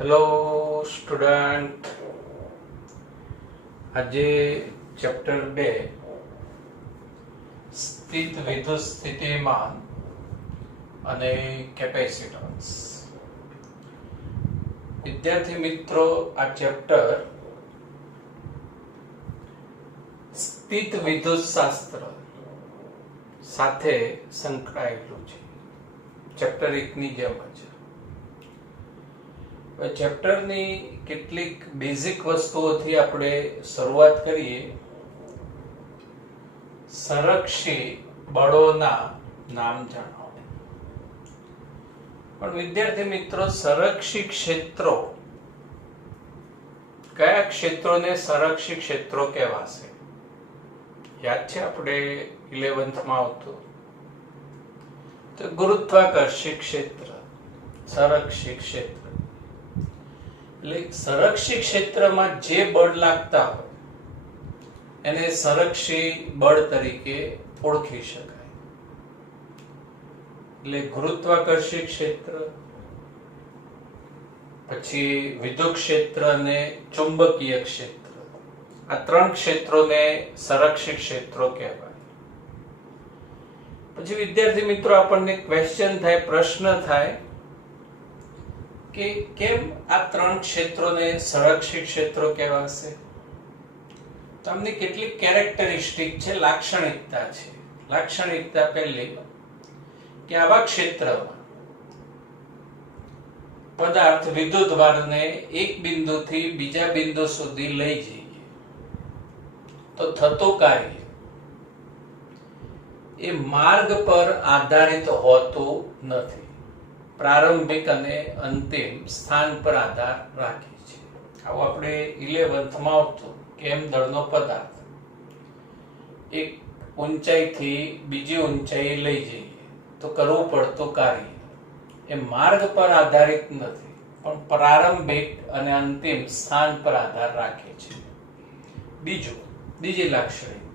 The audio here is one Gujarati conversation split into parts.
હેલો સ્ટુડન્ટ, આજે ચેપ્ટર 2 સ્થિત વિદ્યુત સ્થિતિમાન અને કેપેસિટન્સ. વિદ્યાર્થી મિત્રો, આ ચેપ્ટર સ્થિત વિદ્યુત શાસ્ત્ર સાથે સંકળાયેલું છે. ચેપ્ટર 1 ની જેમ જ ચેપ્ટરની કેટલીક બેઝિક વસ્તુઓથી આપણે શરૂઆત કરીએ. સંરક્ષી બળોના નામ જણાવો. પણ વિદ્યાર્થી મિત્રો, સંરક્ષી ક્ષેત્રો, કયા ક્ષેત્રોને સંરક્ષી ક્ષેત્રો કહેવાશે? યાદ છે આપણે 11th માં આવતું તો ગુરુત્વાકર્ષી ક્ષેત્ર, સંરક્ષી ક્ષેત્ર. એટલે સંરક્ષી ક્ષેત્રમાં જે બળ લાગતા હોય એને સંરક્ષી બળ તરીકે ઓળખી શકાય. એટલે ગુરુત્વાકર્ષી ક્ષેત્ર, પછી વિદ્યુત ક્ષેત્ર અને ચુંબકીય ક્ષેત્ર, આ ત્રણ ક્ષેત્રોને સંરક્ષી ક્ષેત્રો કહેવાય. પછી વિદ્યાર્થી મિત્રો, આપણને ક્વેશ્ચન થાય, પ્રશ્ન થાય કે કેમ આ ત્રણ ક્ષેત્રોને સંરક્ષી ક્ષેત્રો કહેવાશે? તો આમની કેટલીક કેરેક્ટરિસ્ટિક છે, લાક્ષણિકતા છે. લાક્ષણિકતા પહેલી કે આવા ક્ષેત્રમાં પદાર્થ વિદ્યુતભારને એક બિંદુથી બીજા બિંદુ સુધી લઈ જઈએ તો થતું કાર્ય એ માર્ગ પર આધારિત હોતું નથી, પ્રારંભિક અને અંતિમ સ્થાન પર આધાર રાખે છે. આવું આપણે 11th માં આવતું કે એમ દળનો પદાર્થ એક ઊંચાઈથી બીજી ઊંચાઈ લઈ જઈએ તો કરવું પડતું કાર્ય એ માર્ગ પર આધારિત નથી, પણ પ્રારંભિક અને અંતિમ સ્થાન પર આધાર રાખે છે. બીજી લાક્ષણિકતા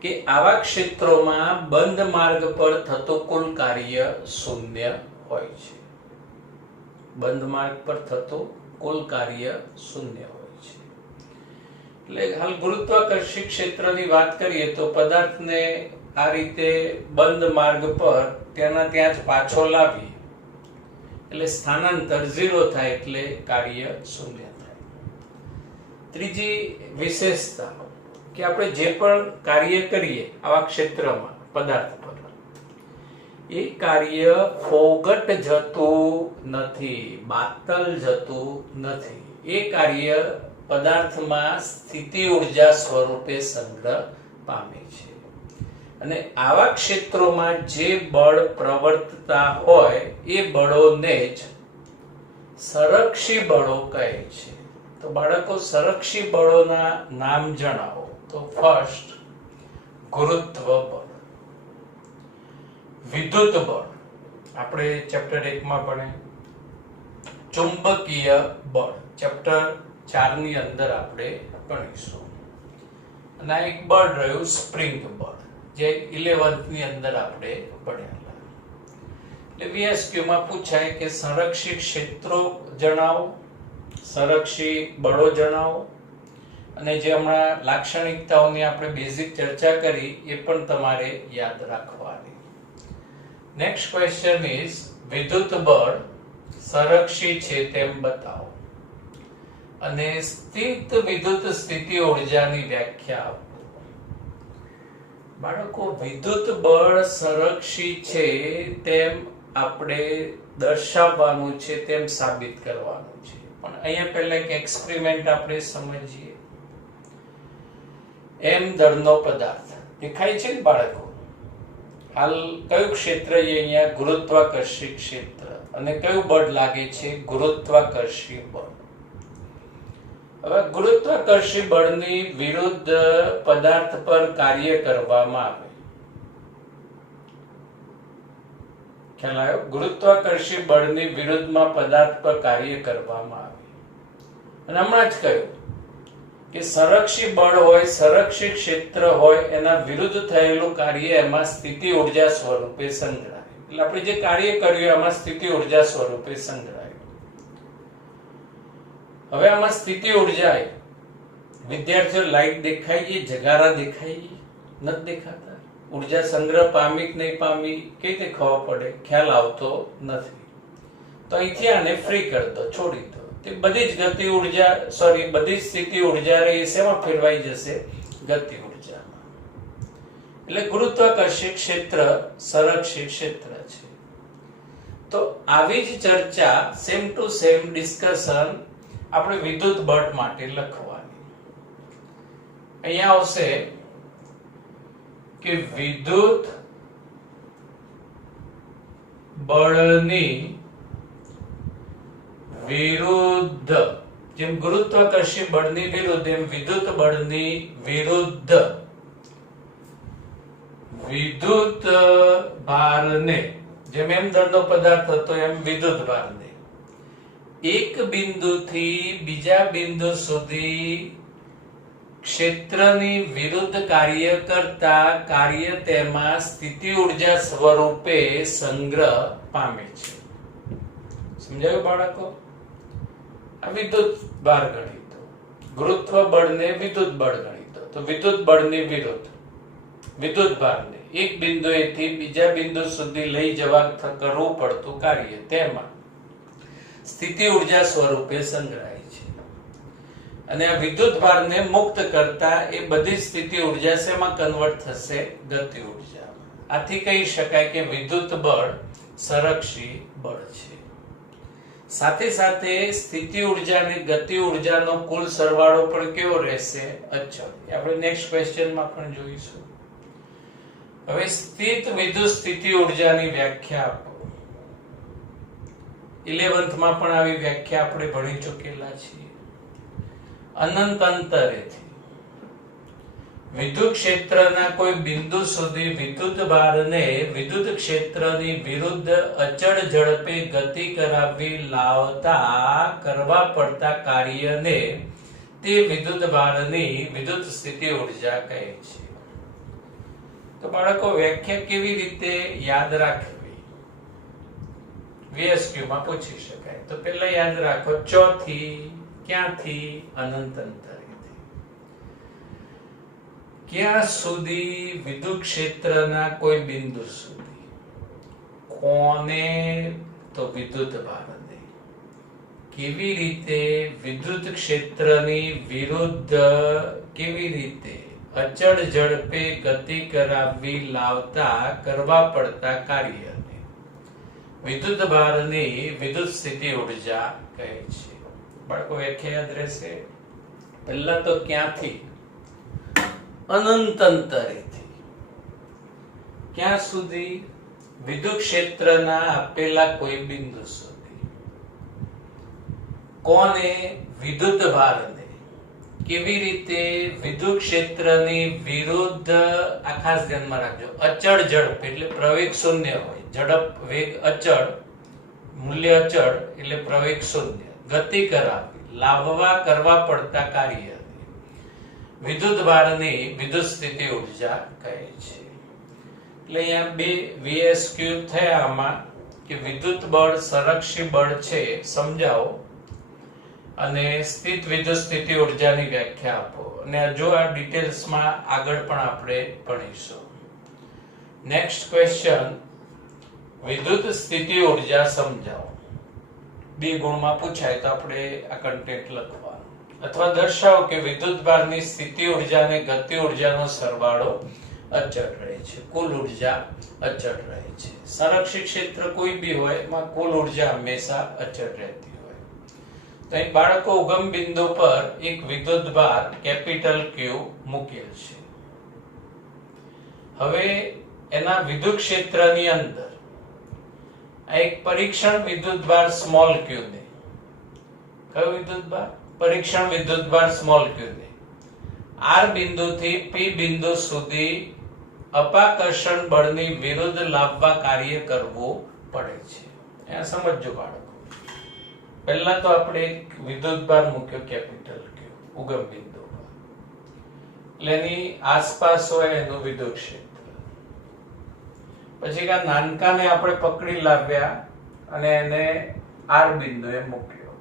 કે આવા ક્ષેત્રોમાં બંધ માર્ગ પર થતું કુલ કાર્ય શૂન્ય હોય છે. બંધ માર્ગ પર થતું કુલ કાર્ય શૂન્ય હોય છે. એટલે હાલ ગુરુત્વાકર્ષી ક્ષેત્રની વાત કરીએ તો પદાર્થને આ રીતે બંધ માર્ગ પર ત્યાં જ પાછો લાવીએ એટલે સ્થાનાંતર 0 થાય, એટલે કાર્ય શૂન્ય થાય. ત્રીજી વિશેષતા કે આપણે જે પણ કાર્ય કરીએ આવા ક્ષેત્રમાં પદાર્થ પર, એ કાર્ય ફોગટ જતું નથી, બાતલ જતું નથી. એ કાર્ય પદાર્થમાં સ્થિતિ ઉર્જા સ્વરૂપે સંગ્રહ પામે છે. અને આવા ક્ષેત્રોમાં જે બળ પ્રવર્તતા હોય એ બળોને જ સંરક્ષી બળો કહે છે. તો બાળકો, સંરક્ષી બળોના નામ જણાવો. તો ફર્સ્ટ, ગુરુત્વ બળ. વિદ્યુત બળ આપણે ચેપ્ટર 1 માં ભણે. ચુંબકીય બળ ચેપ્ટર 4 ની અંદર આપણે ભણીશું. અને આ એક બળ રહ્યું સ્પ્રિંગ બળ, જે 11th ની અંદર આપણે ભણ્યા. એટલે VSQ માં પૂછાય કે સંરક્ષી ક્ષેત્રો જણાવો, સંરક્ષી બળો જણાવો, અને જે હમણાં લાક્ષણિકતાઓની આપણે બેઝિક ચર્ચા કરી એ પણ તમારે યાદ રાખવાની. નેક્સ્ટ ક્વેશ્ચન ઇઝ, વિદ્યુત બળ સંરક્ષી છે તેમ બતાવો અને સ્થિત વિદ્યુત સ્થિતિ ઉર્જાની વ્યાખ્યા આપો. બાળકો, વિદ્યુત બળ સંરક્ષી છે તેમ આપણે દર્શાવવાનું છે, તેમ સાબિત કરવાનું છે. પણ અહીંયા પહેલા એક એક્સપેરિમેન્ટ આપણે સમજીએ. એમ દળનો પદાર્થ દેખાય છે ને બાળકો? હાલ કયું ક્ષેત્ર? અહીંયા ગુરુત્વાકર્ષી ક્ષેત્ર. અને કયું બળ લાગે છે? ગુરુત્વાકર્ષી બળ. હવે ગુરુત્વાકર્ષી બળની વિરુદ્ધ પદાર્થ પર કાર્ય કરવામાં આવે. ખ્યાલ આવ્યો? ગુરુત્વાકર્ષી બળની વિરુદ્ધમાં પદાર્થ પર કાર્ય કરવામાં આવે. અને હમણાં જ કહ્યું કે સંરક્ષી બળ હોય, સંરક્ષી ક્ષેત્ર હોય, એના વિરુદ્ધ થયેલું કાર્ય એમાં સ્થિતિ ઉર્જા સ્વરૂપે સંગ્રહાય. એટલે આપણે જે કાર્ય કર્યું એમાં સ્થિતિ ઉર્જા સ્વરૂપે સંગ્રહાય. હવે આમાં સ્થિતિ ઉર્જા વિદ્યાર્થીઓ લાઈટ દેખાય છે, જગારા દેખાય છે, નથી દેખાતા? ઉર્જા સંગ્રહ પામી કે નહીં પામી કઈ રીતે ખબર પડે? ખ્યાલ આવતો નથી. તો અહીંથી આને ફ્રી કરી દો, છોડી દો. તે બધી જ ગતિ ઉર્જા બધી જ સ્થિતિ ઉર્જા રહી શેમાં ફેરવાઈ જશે? ગતિ ઉર્જામાં. એટલે ગુરુત્વાકર્ષી ક્ષેત્ર સંરક્ષિત ક્ષેત્ર છે. તો આવી જ ચર્ચા સેમ ટુ સેમ ડિસ્કશન આપણે વિદ્યુત બળ માટે લખવાની. અહીંયા આવશે કે વિદ્યુત બળની વિરુદ્ધ, જેમ ગુરુત્વાકર્ષી બળની વિરુદ્ધ એમ વિદ્યુત બળની વિરુદ્ધ વિદ્યુત ભારને, જેમ એમ દળનો પદાર્થ હતો એમ વિદ્યુત ભારને એક બિંદુથી બીજા બિંદુ સુધી ક્ષેત્રની વિરુદ્ધ કાર્ય કરતા કાર્ય તેમાં સ્થિતિ ઉર્જા સ્વરૂપે સંગ્રહ પામે છે. સમજાયું બાળકો? આ વિદ્યુત ભાર ગણિતો. ગુરુત્વ બળને વિદ્યુત બળ ગણિતો. તો વિદ્યુત બળની વિરુદ્ધ વિદ્યુત ભારને એક બિંદુએથી બીજા બિંદુ સુધી લઈ જવા કરવું પડતું કાર્ય તેમાં સ્થિતિ ઉર્જા સ્વરૂપે સંગ્રહાય છે. અને આ વિદ્યુત ભારને મુક્ત કરતા એ બધી સ્થિતિ ઉર્જા શેમાં કન્વર્ટ થશે? ગતિ ઉર્જામાં. આથી કહી શકાય કે વિદ્યુત બળ સંરક્ષી બળ છે. સાથે સાથે સ્થિતિ ઉર્જા અને ગતિ ઉર્જાનો કુલ સરવાળો પણ કેવો રહેશે? અચળ. આપણે નેક્સ્ટ ક્વેશ્ચનમાં પણ જોઈશું. હવે સ્થિત વિદ્યુત સ્થિતિ ઉર્જાની વ્યાખ્યા આપો. 11th માં પણ આવી વ્યાખ્યા આપણે ભણી ચૂકેલા છીએ. અનંત અંતરેથી વિદ્યુત ક્ષેત્રના કોઈ બિંદુ સુધી વિદ્યુત ભારને વિદ્યુત ક્ષેત્રની વિરુદ્ધ અચળ ઝડપે ગતિ કરાવી લાવતા કરવા પડતા કાર્યને તે વિદ્યુત ભારની વિદ્યુત સ્થિતિ ઉર્જા કહે છે. તો બાળકો વ્યાખ્યા કેવી રીતે યાદ રાખવી? VSQ માં પૂછી શકાય. તો પહેલા યાદ રાખો, ચોથી ક્યાંથી? અનંત અંતરેથી. ક્યાં સુધી? વિદ્યુત ક્ષેત્રના કોઈ બિંદુ સુધી. કોને? તો વિદ્યુત ભારને. કેવી રીતે? વિદ્યુત ક્ષેત્રની વિરુદ્ધ. કેવી રીતે? અચળ ઝડપે ગતિ કરાવી લાવતા કરવા પડતા કાર્યને વિદ્યુત ભારની વિદ્યુત સ્થિતિ ઉર્જા કહે છે. બાળકો વ્યાખ્યા યાદ રહેશે. પહેલા તો ક્યાંથી? અનંત અંતરેથી. ક્યાં સુધી? વિદ્યુત ક્ષેત્રના આપેલા કોઈ બિંદુ સુધી. કોને? વિદ્યુત ભારને. કેવી રીતે? વિદ્યુત ક્ષેત્રની વિરુદ્ધ. આ ખાસ ધ્યાનમાં રાખજો. અચળ ઝડપ એટલે પ્રવેગ શૂન્ય હોય. ઝડપ વેગ અચળ, મૂલ્ય અચળ એટલે પ્રવેગ શૂન્ય. ગતિ કરાવી લાવવા કરવા પડતા કાર્ય વિદ્યુત ભારની વિદ્યુત સ્થિતિ ઉર્જા કહે છે. એટલે અહીંયા બે VSQ થયા આમાં કે વિદ્યુત બળ સંરક્ષી બળ છે સમજાવો અને સ્થિત વિદ્યુત સ્થિતિ ઉર્જાની વ્યાખ્યા આપો. અને જો આ ડિટેલ્સમાં આગળ પણ આપણે ભણીશું. નેક્સ્ટ ક્વેશ્ચન, વિદ્યુત સ્થિતિ ઉર્જા સમજાવો. 2 ગુણમાં પૂછાય તો આપણે આ કન્ટેન્ટ લખવાનું. અથવા દર્શાવો કે વિદ્યુત ભારની સ્થિતિ ઉર્જા અને ગતિ ઉર્જાનો સરવાળો અચળ રહે છે. કુલ ઉર્જા અચળ રહે છે. સંરક્ષિત ક્ષેત્ર કોઈ બી હોય એમાં કુલ ઉર્જા હંમેશા અચળ રહેતી હોય. તો અહીં બાળકો ઉગમ બિંદુ પર એક વિદ્યુત ભાર કેપિટલ Q મૂકેલ છે. હવે એના વિદ્યુત ક્ષેત્રની અંદર આ એક પરીક્ષણ વિદ્યુત ભાર સ્મોલ q ને, કયો વિદ્યુત ભાર? પરીક્ષણ વિદ્યુત ભાર સ્મોલ q ને R બિંદુથી P બિંદુ સુધી અપાકર્ષણ બળની વિરુદ્ધ લાવવા કાર્ય કરવું પડે છે. અહીંયા સમજજો બાળકો. પહેલા તો આપણે એક વિદ્યુત ભાર મૂક્યો કેપિટલ Q ઉગમ બિંદુ પર. એટલે એની આસપાસ હોય એનું વિદ્યુત ક્ષેત્ર. પછી આ નાનકાને આપણે પકડી લાવ્યા અને એને R બિંદુએ મૂક્યો.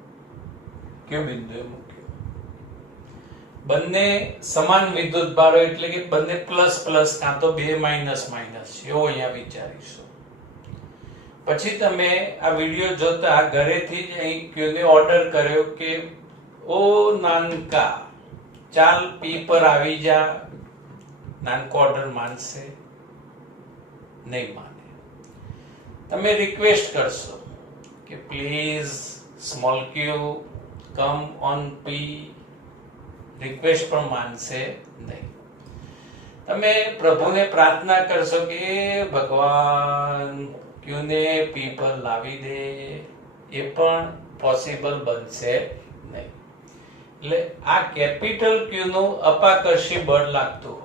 ક્યુ બિંદુએ મૂક્યો. બંને સમાન વિદ્યુત ભારો એટલે કે બંને પ્લસ પ્લસ કાં તો બે માઇનસ માઇનસ છે એવું અહીંયા વિચારીશું. પછી તમે આ વિડિયો જોતા ઘરેથી જ અહીં ક્યુને ઓર્ડર કર્યો કે ઓ નાનકા ચાલ પી પર આવી જા. નાનકો ઓર્ડર માનશે નહીં માને. તમે રિક્વેસ્ટ કરશો કે please small Q come on P. Request પણ માનશે નહીં. તમે પ્રભુને પ્રાર્થના કરશો કે ભગવાન ક્યુને પી પર લાવી દે. એ પણ પોસિબલ બનશે નહીં. એટલે આ કેપિટલ ક્યુ નું અપાકર્ષી બળ લાગતું હોય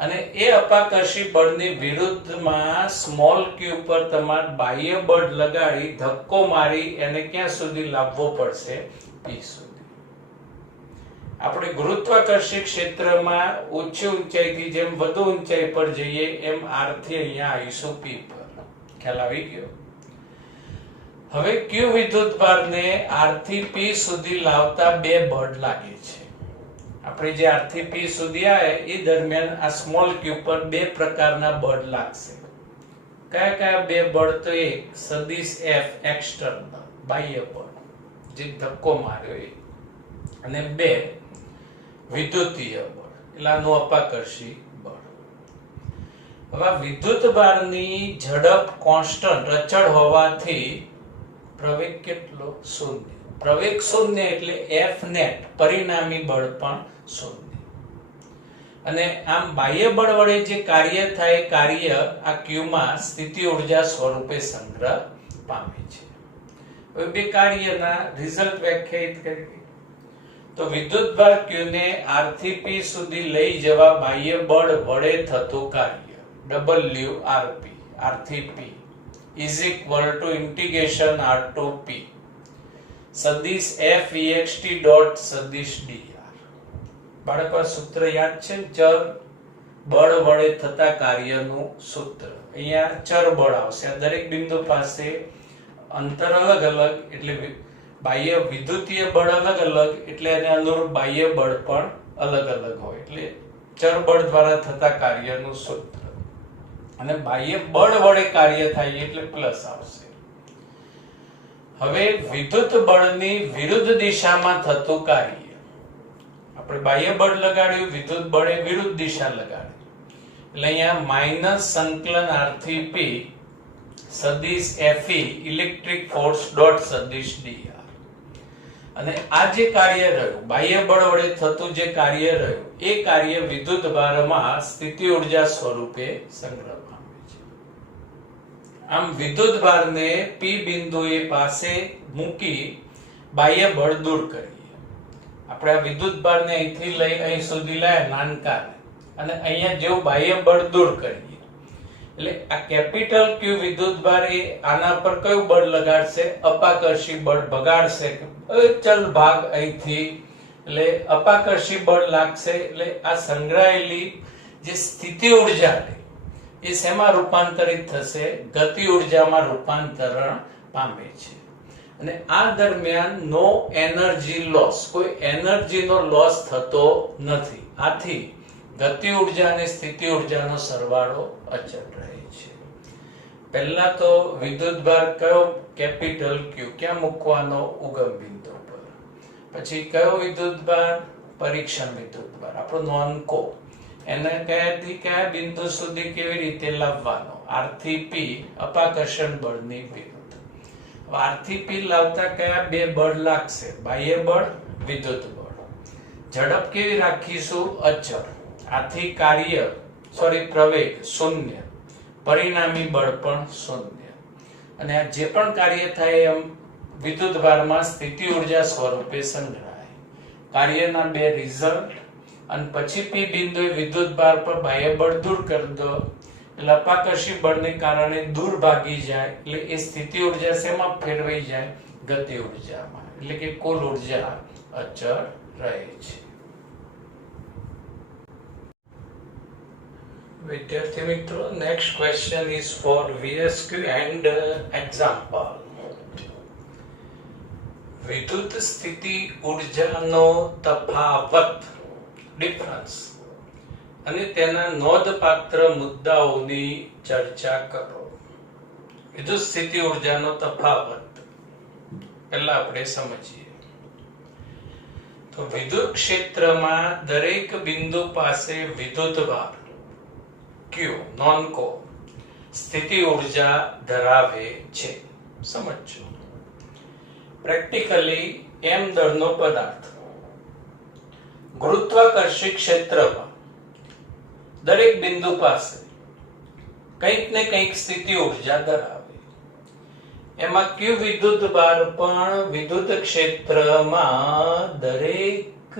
અને એ અપાકર્ષી બળની વિરુદ્ધમાં સ્મોલ ક્યુ પર તમારે બાહ્ય બળ લગાડી ધક્કો મારી એને ક્યાં સુધી લાવવો પડશે? પી સુધી. આપણે ગુરુત્વાકર્ષી ક્ષેત્રમાં ઓછી ઊંચાઈથી જેમ વધુ ઊંચાઈ પર જઈએ એમ આર થી અહીંયા આવીશું પી પર. ખ્યાલ આવી ગયો? હવે ક્યુ વિદ્યુતભારને આર થી પી સુધી લાવતા બે બળ લાગે છે. આપણે જે આર થી પી સુધી આવે એ દરમિયાન આ સ્મોલ ક્યુ પર બે પ્રકારના બળ લાગશે. કયા કયા બે બળ? તો એક સદિશ એફ એક્સટર્નલ બાહ્ય બળ જે ધક્કો માર્યો એ, અને બે વિદ્યુતીય બળ એટલે આનું અપાકર્ષી બળ. હવે વિદ્યુત ભારની ઝડપ કોન્સ્ટન્ટ અચળ હોવાથી પ્રવેગ કેટલો? શૂન્ય. પ્રવેગ શૂન્ય એટલે એફ નેટ પરિણામી બળ પણ શૂન્ય. અને આમ બાહ્ય બળ વડે જે કાર્ય થાય કાર્ય આ ક્યુ માં સ્થિતિ ઊર્જા સ્વરૂપે સંગ્રહ પામે છે. હવે બે કાર્યના રિઝલ્ટ વ્યાખ્યાયિત કરીએ તો વિદ્યુતભાર ક્યુ ને આર થી પી સુધી લઈ જવા બાહ્ય બળ વડે થતું કાર્ય WRP આર થી પી is equal to integration r to p સદિશ f ext dot સદિશ dr. બાળકો સૂત્ર યાદ છે? ચર બળ વડે થતા કાર્યનું સૂત્ર. અહીંયા ચર બળ આવશે. દરેક બિંદુ પાસે અંતર અલગ અલગ એટલે બાહ્ય વિદ્યુતીય બળ અલગ અલગ એટલે એને અનુરૂપ બાહ્ય બળ પણ અલગ અલગ હોય એટલે ચર બળ દ્વારા થતા કાર્યનું સૂત્ર. અને બાહ્ય બળ વડે કાર્ય થાય એટલે પ્લસ આવશે. હવે વિદ્યુત બળની વિરુદ્ધ દિશામાં થતું કાર્ય. આપણે બાહ્ય બળ લગાડ્યું, વિદ્યુત બળે વિરુદ્ધ દિશા લગાડી એટલે અહીંયા માઇનસ સંકલન આર થી પી સદિશ Fe ઇલેક્ટ્રિક ફોર્સ ડોટ સદિશ dr. અને આ જે કાર્ય રહ્યું બાહ્ય બળ વડે થતું જે કાર્ય રહ્યું એ કાર્ય વિદ્યુત ભારમાં સ્થિતિ ઊર્જા સ્વરૂપે સંગ્રહ પામે છે. આમ વિદ્યુત ભારને પી બિંદુએ પાસે મૂકી બાહ્ય બળ દૂર કરીએ. આપણે આ વિદ્યુત ભારને અહીંથી લઈ અહીં સુધી લાવ્યા નાનકાને અને અહીંયા જેવું બાહ્ય બળ દૂર કરીએ એટલે આ કેપિટલ ક્યુ વિદ્યુતભાર એ આના પર કયું બળ લગાડશે? અપાકર્ષી બળ ભગાડશે. ચલ ભાગ અહીંથી એટલે અપાકર્ષી બળ લાગશે. એટલે આ સંગ્રહાયેલી જે સ્થિતિ ઊર્જા એ શેમાં રૂપાંતરિત થશે? ગતિ ઊર્જામાં રૂપાંતરણ પામે છે. અને આ દરમિયાન નો એનર્જી લોસ, કોઈ એનર્જીનો લોસ થતો નથી. આથી ગતિ ઊર્જા અને સ્થિતિ ઊર્જાનો સરવાળો અચળ રહે છે. પહેલા તો વિદ્યુતભાર કયો? કેપિટલ ક્યુ ક્યાં મૂકવાનો? ઉગમ બિંદુ પર. પછી કયો વિદ્યુતભાર? પરીક્ષણ વિદ્યુતભાર આપણો નોનકો. એને કયાથી કયા બિંદુ સુધી કેવી રીતે લાવવાનો? આર થી પી અપાકર્ષણ બળની વિરુદ્ધ. આર થી પી લાવતા કયા બે બળ લાગશે? બાહ્ય બળ, વિદ્યુત બળ. ઝડપ કેવી રાખીશું? અચળ. આથી કાર્ય પ્રવેગ શૂન્ય, પરિણામી બળ પણ શૂન્ય. અને આ જે પણ કાર્ય થાય એમ વિદ્યુતભારમાં સ્થિતિ ઊર્જા સ્વરૂપે સંગ્રહાય. કાર્યના બે રિઝલ્ટ અને પછી પી બિંદુએ વિદ્યુતભાર પર બાહ્ય બળ દૂર કરી દો એટલે અપાકર્ષી બળને કારણે દૂર ભાગી જાય એટલે એ સ્થિતિ ઊર્જા શેમાં ફેરવાઈ જાય? ગતિ ઊર્જામાં. એટલે કે કુલ ઊર્જા અચળ રહે છે. વિદ્યાર્થી મિત્રો, next question is for VSQ and example. વિદ્યુત સ્થિતિ ઉર્જાનો તફાવત ડિફરન્સ અને તેના નોંધપાત્ર મુદ્દાઓની ચર્ચા કરો. વિદ્યુત સ્થિતિ ઉર્જાનો તફાવત પહેલા આપણે સમજીએ. તો વિદ્યુત ક્ષેત્રમાં દરેક બિંદુ પાસે વિદ્યુતભાર Q નોન કો સ્થિતિ ઉર્જા ધરાવે છે. સમજો. પ્રેક્ટિકલી m દળનો પદાર્થ ગુરુત્વાકર્ષી ક્ષેત્રમાં દરેક બિંદુ પાસે કંઈક ને કંઈક સ્થિતિ ઉર્જા ધરાવે. એમાં Q વિદ્યુતભાર પણ વિદ્યુત ક્ષેત્રમાં દરેક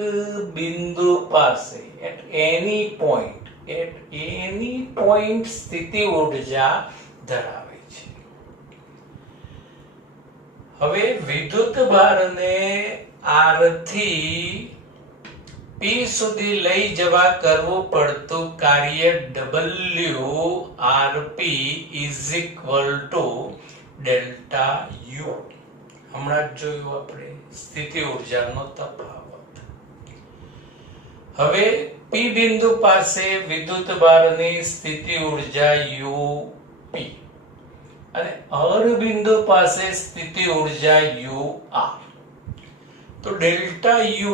બિંદુ પાસે at any point સ્થિતિ ઉર્જા ધરાવે છે. હવે વિદ્યુતભારને R થી P સુધી લઈ જવા કરવું પડતું કાર્ય WRP is equal to delta U. હમણાં જ જોયું આપણે સ્થિતિ ઉર્જાનો તફાવત. હવે P બિંદુ પાસે વિદ્યુતભારની સ્થિતિ ઉર્જા UP અને R બિંદુ પાસે સ્થિતિ ઉર્જા UR. તો ડેલ્ટા U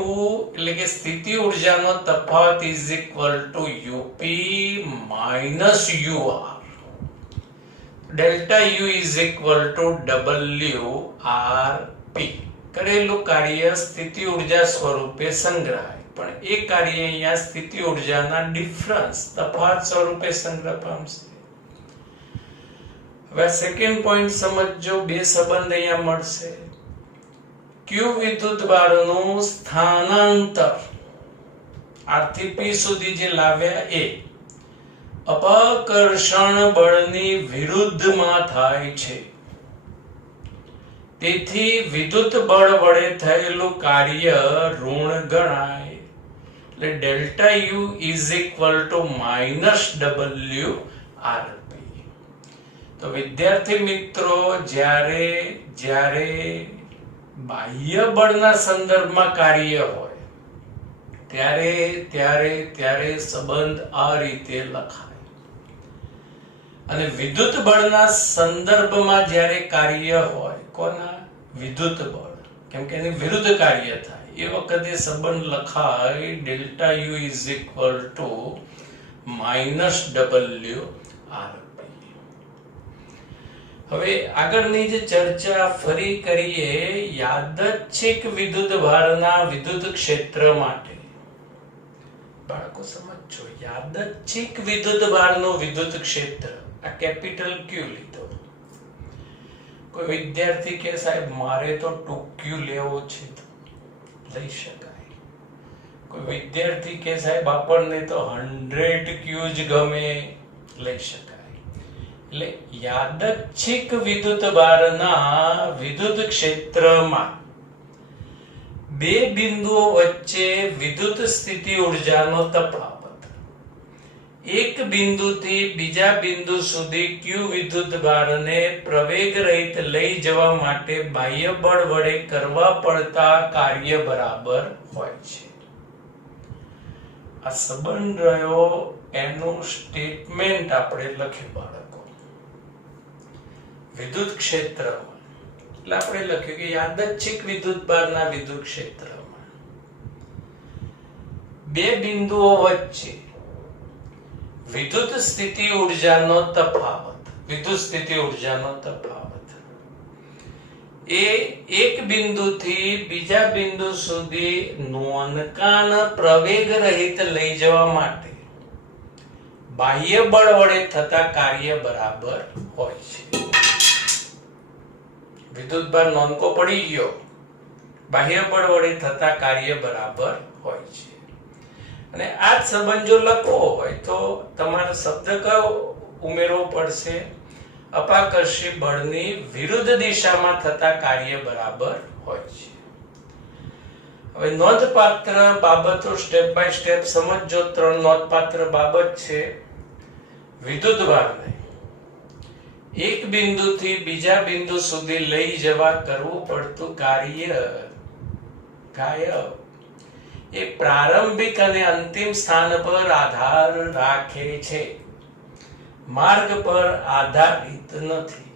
એટલે કે સ્થિતિ ઉર્જાનો તફાવત is equal to UP minus UR. Delta U is equal to WRP. કરેલું કાર્ય સ્થિતિ ઉર્જા સ્વરૂપે સંગ્રહાય, પણ એ કાર્ય અહીંયા સ્થિતિ ઉર્જાના ડિફરન્સ તફાવત સ્વરૂપે સંગ્રહ પામશે. હવે સેકન્ડ પોઈન્ટ સમજો. બે સંબંધ અહીંયા મળશે. Q વિદ્યુતભારનું સ્થાનાંતર R થી P સુધી જે લાવ્યા એ અપાકર્ષણ બળની વિરુદ્ધમાં થાય છે. તેથી વિદ્યુત બળ વડે થયેલું કાર્ય ઋણ ગણાય. એટલે delta U is equal to minus WRP. તો વિદ્યાર્થી મિત્રો, જ્યારે બાહ્ય બળના સંદર્ભમાં કાર્ય હોય ત્યારે સંબંધ આ રીતે લખાય, અને વિદ્યુત બળના સંદર્ભમાં જ્યારે કાર્ય હોય, કોના? વિદ્યુત બળ, કેમ કે એની વિરુદ્ધ કાર્ય થાય, એ વખતે સંબંધ લખાય delta U is equal to minus WRP. હવે આગળની જે ચર્ચા ફરી કરીએ. યાદચ્છિક વિદ્યુતભારના વિદ્યુત ક્ષેત્ર માટે બાળકો સમજો. યાદચ્છિક વિદ્યુતભારનું વિદ્યુત ક્ષેત્ર, આ કેપિટલ Q લીધો. કોઈ વિદ્યાર્થી કે સાહેબ મારે તો 2Q લેવો છે, તો લઈ શકાય. કોઈ વિદ્યાર્થી કે સાહેબ આપણને તો 100Q જ ગમે, લઈ શકાય. એટલે યાદચ્છિક વિદ્યુતભારના વિદ્યુત ક્ષેત્રમાં બે બિંદુઓ વચ્ચે વિદ્યુત સ્થિતિ ઉર્જાનો તફાવત એક બિંદુથી બીજા બિંદુ સુધી Q વિદ્યુતભારને પ્રવેગ રહિત લઈ જવા માટે બાહ્ય બળ વડે કરવા પડતા કાર્ય બરાબર હોય છે. આ સંબંધ રહ્યો, એનું સ્ટેટમેન્ટ આપણે લખ્યું બાળકો. વિદ્યુત ક્ષેત્રમાં એટલે આપણે લખ્યું કે યાદચ્છિક વિદ્યુતભારના વિદ્યુત ક્ષેત્રમાં બે બિંદુઓ વચ્ચે વિદ્યુત સ્થિતિ ઉર્જાનો તફાવત એ એક બિંદુથી બીજા બિંદુ સુધી નોનકાન પ્રવેગ રહિત લઈ જવા માટે બાહ્ય બળ વડે થતા કાર્ય બરાબર હોય છે. વિદ્યુતભાર નોનકો પડી ગયો, બાહ્ય બળ વડે થતા કાર્ય બરાબર હોય છે. અને આ જ સંબંધ જો લખવો હોય તો તમારે શબ્દ કયો ઉમેરવો પડશે? અપાકર્ષી બળની વિરુદ્ધ દિશામાં થતા કાર્ય બરાબર હોય છે. હવે નોંધપાત્ર બાબતો સ્ટેપ બાય સ્ટેપ સમજો. 3 નોંધપાત્ર બાબત છે. વિદ્યુતભારને એક બિંદુથી બીજા બિંદુ સુધી લઈ જવા કરવું પડતું કાર્ય ગાયબ એ પ્રારંભિક અને અંતિમ સ્થાન પર આધાર રાખે છે, માર્ગ પર આધારિત નથી.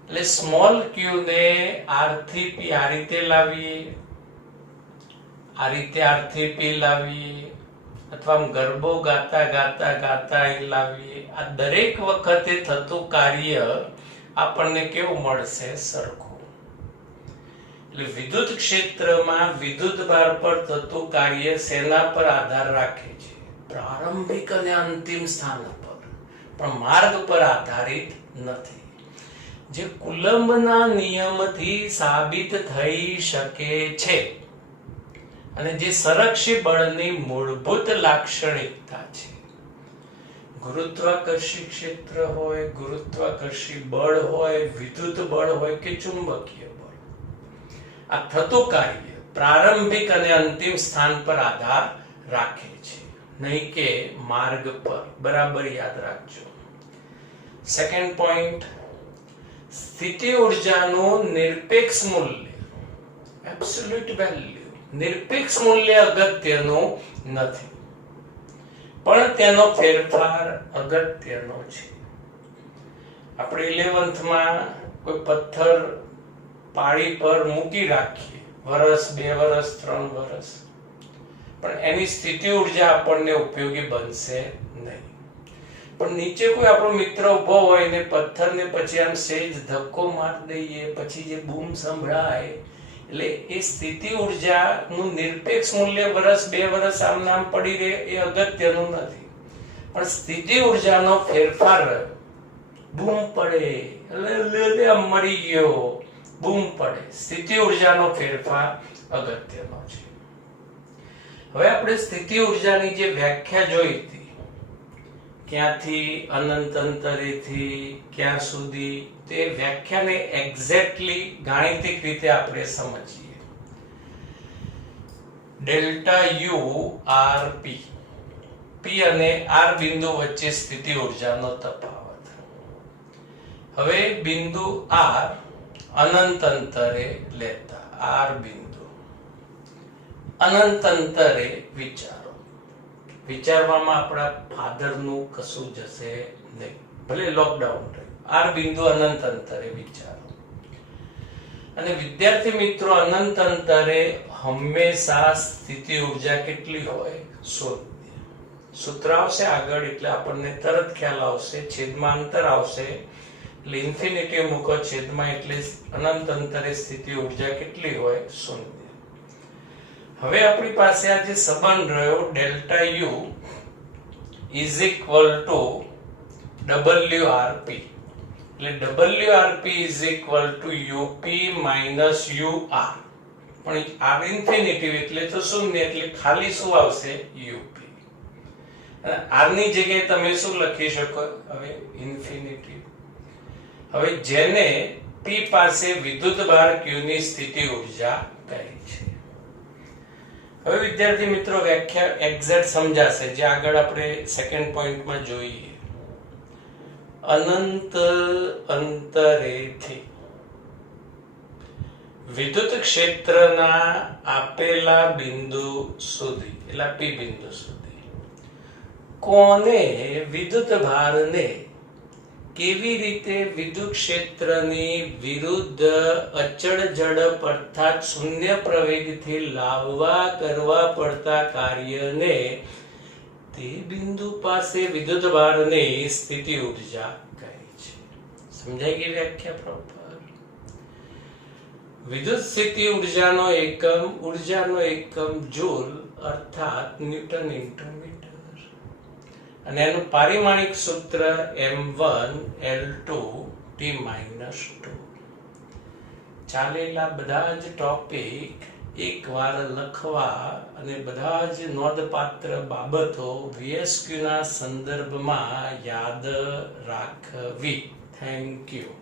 એટલે સ્મોલ ક્યુ ને આર થી પી આ રીતે લાવીએ, આ રીતે આર થી પી લાવીએ, અથવા ગરબો ગાતા ગાતા ગાતા અહીં લાવીએ. આ દરેક વખતે થતું કાર્ય આપણને કેવું મળશે? સરખું. એટલે વિદ્યુત ક્ષેત્રમાં વિદ્યુત ભાર પર થતું કાર્ય શેના પર આધાર રાખે છે? પ્રારંભિક અને અંતિમ સ્થાન પર, પણ માર્ગ પર આધારિત નથી. જે કુલમ્બના નિયમથી સાબિત થઈ શકે છે અને જે સંરક્ષી બળની મૂળભૂત લાક્ષણિકતા છે. ગુરુત્વાકર્ષી ક્ષેત્ર હોય, ગુરુત્વાકર્ષી બળ હોય, વિદ્યુત બળ હોય કે ચુંબકીય બળ, આ થતું કાર્ય પ્રારંભિક અને અંતિમ સ્થાન પર આધાર રાખે છે, નહીં કે માર્ગ પર. બરાબર યાદ રાખજો. સેકન્ડ પોઈન્ટ, સ્થિતિ ઉર્જાનું નિરપેક્ષ મૂલ્ય, એબ્સોલ્યુટ વેલ્યુ, નિરપેક્ષ મૂલ્ય અગત્યનું નથી, પણ તેનો ફેરફાર અગત્યનો છે. આપણે 11th માં કોઈ પથ્થર પાળી પર મૂકી રાખીએ, વર્ષ, 2 વર્ષ, 3 વર્ષ, પણ એની સ્થિતિ ઉર્જા આપણને ઉપયોગી બનશે નહીં. પણ નીચે કોઈ આપણો મિત્ર ઉભો હોય ને પથ્થરને પછી આમ સહેજ ધક્કો મારી દઈએ, પછી જે બૂમ સંભળાય, એટલે એ સ્થિતિ ઉર્જાનું નિરપેક્ષ મૂલ્ય વર્ષ, 2 વર્ષ આમ નામ પડી રહે એ અગત્યનું નથી, પણ સ્થિતિ ઉર્જાનો ફેરફાર, બૂમ પડે એટલે આમ મરી ગયો, બૂમ પડે, સ્થિતિ ઉર્જાનો ફેરફાર અગત્યનો છે. હવે આપણે સ્થિતિ ઉર્જાની જે વ્યાખ્યા જોઈ હતી, ક્યાંથી અનંત અંતરેથી ક્યાં સુધી, તે વ્યાખ્યાને એક્ઝેક્ટલી ગાણિતિક રીતે આપણે સમજીએ. ડેલ્ટા યુ આર પી, પી અને આર બિંદુ વચ્ચે સ્થિતિ ઉર્જાનો તફાવત. હવે બિંદુ આર અનંત અંતરે લેતા, આર બિંદુ અનંત અંતરે વિચારો. વિચારવામાં આપણા ફાધરનું કશું જશે નહીં, ભલે લોકડાઉન રહે. આર બિંદુ અનંત અંતરે વિચારો. અને વિદ્યાર્થી મિત્રો, અનંત અંતરે હંમેશા સ્થિતિ ઉર્જા કેટલી હોય? 0. સૂત્ર આવશે આગળ એટલે આપણને તરત ખ્યાલ આવશે. છેદમાં અંતર આવશે એટલે ઇન્ફિનિટી મૂકો છેદમાં, એટલે અનંત અંતરે સ્થિતિ ઉર્જા કેટલી હોય? 0. હવે આપણી પાસે આ જે સંબંધ રહ્યો delta you is equal to WRP, એટલે WRP is equal to UP minus UR, પણ R ઇન્ફિનિટી એટલે તો શૂન્ય, એટલે ખાલી શું આવશે? UP. અને R ની જગ્યાએ તમે શું લખી શકો? હવે ઇન્ફિનિટી. હવે જેને P પાસે વિદ્યુત ભાર Q ની સ્થિતિ ઉર્જા કહે છે. હવે વિદ્યાર્થી મિત્રો, વ્યાખ્યા એક્ઝેક્ટ સમજાશે જે આગળ આપણે સેકન્ડ પોઈન્ટમાં જોઈએ. અનંત અંતરેથી વિદ્યુત ક્ષેત્રના આપેલા બિંદુ સુધી, એટલે P બિંદુ સુધી, કોને વિદ્યુત ભારને કેવી રીતે વિદ્યુત ક્ષેત્રની વિરુદ્ધ અચળ ઝડપ અર્થાત શૂન્ય પ્રવેગથી લાવવા કરવા પડતા કાર્યને તે બિંદુ પાસે વિદ્યુત ભારની સ્થિતિ ઉર્જા કહે છે. સમજાઈ ગઈ વ્યાખ્યા પ્રોપર? વિદ્યુત સ્થિતિ ઉર્જાનો એકમ જૂલ અર્થાત ન્યૂટન ઇન્ટુ મીટર, અને એનું પારિમાણિક સૂત્ર M1L2T-2. ચાલેલા બધા જ ટોપિક એકવાર લખવા અને બધા જ નોંધપાત્ર બાબતો VSQ ના સંદર્ભમાં યાદ રાખવી. Thank you.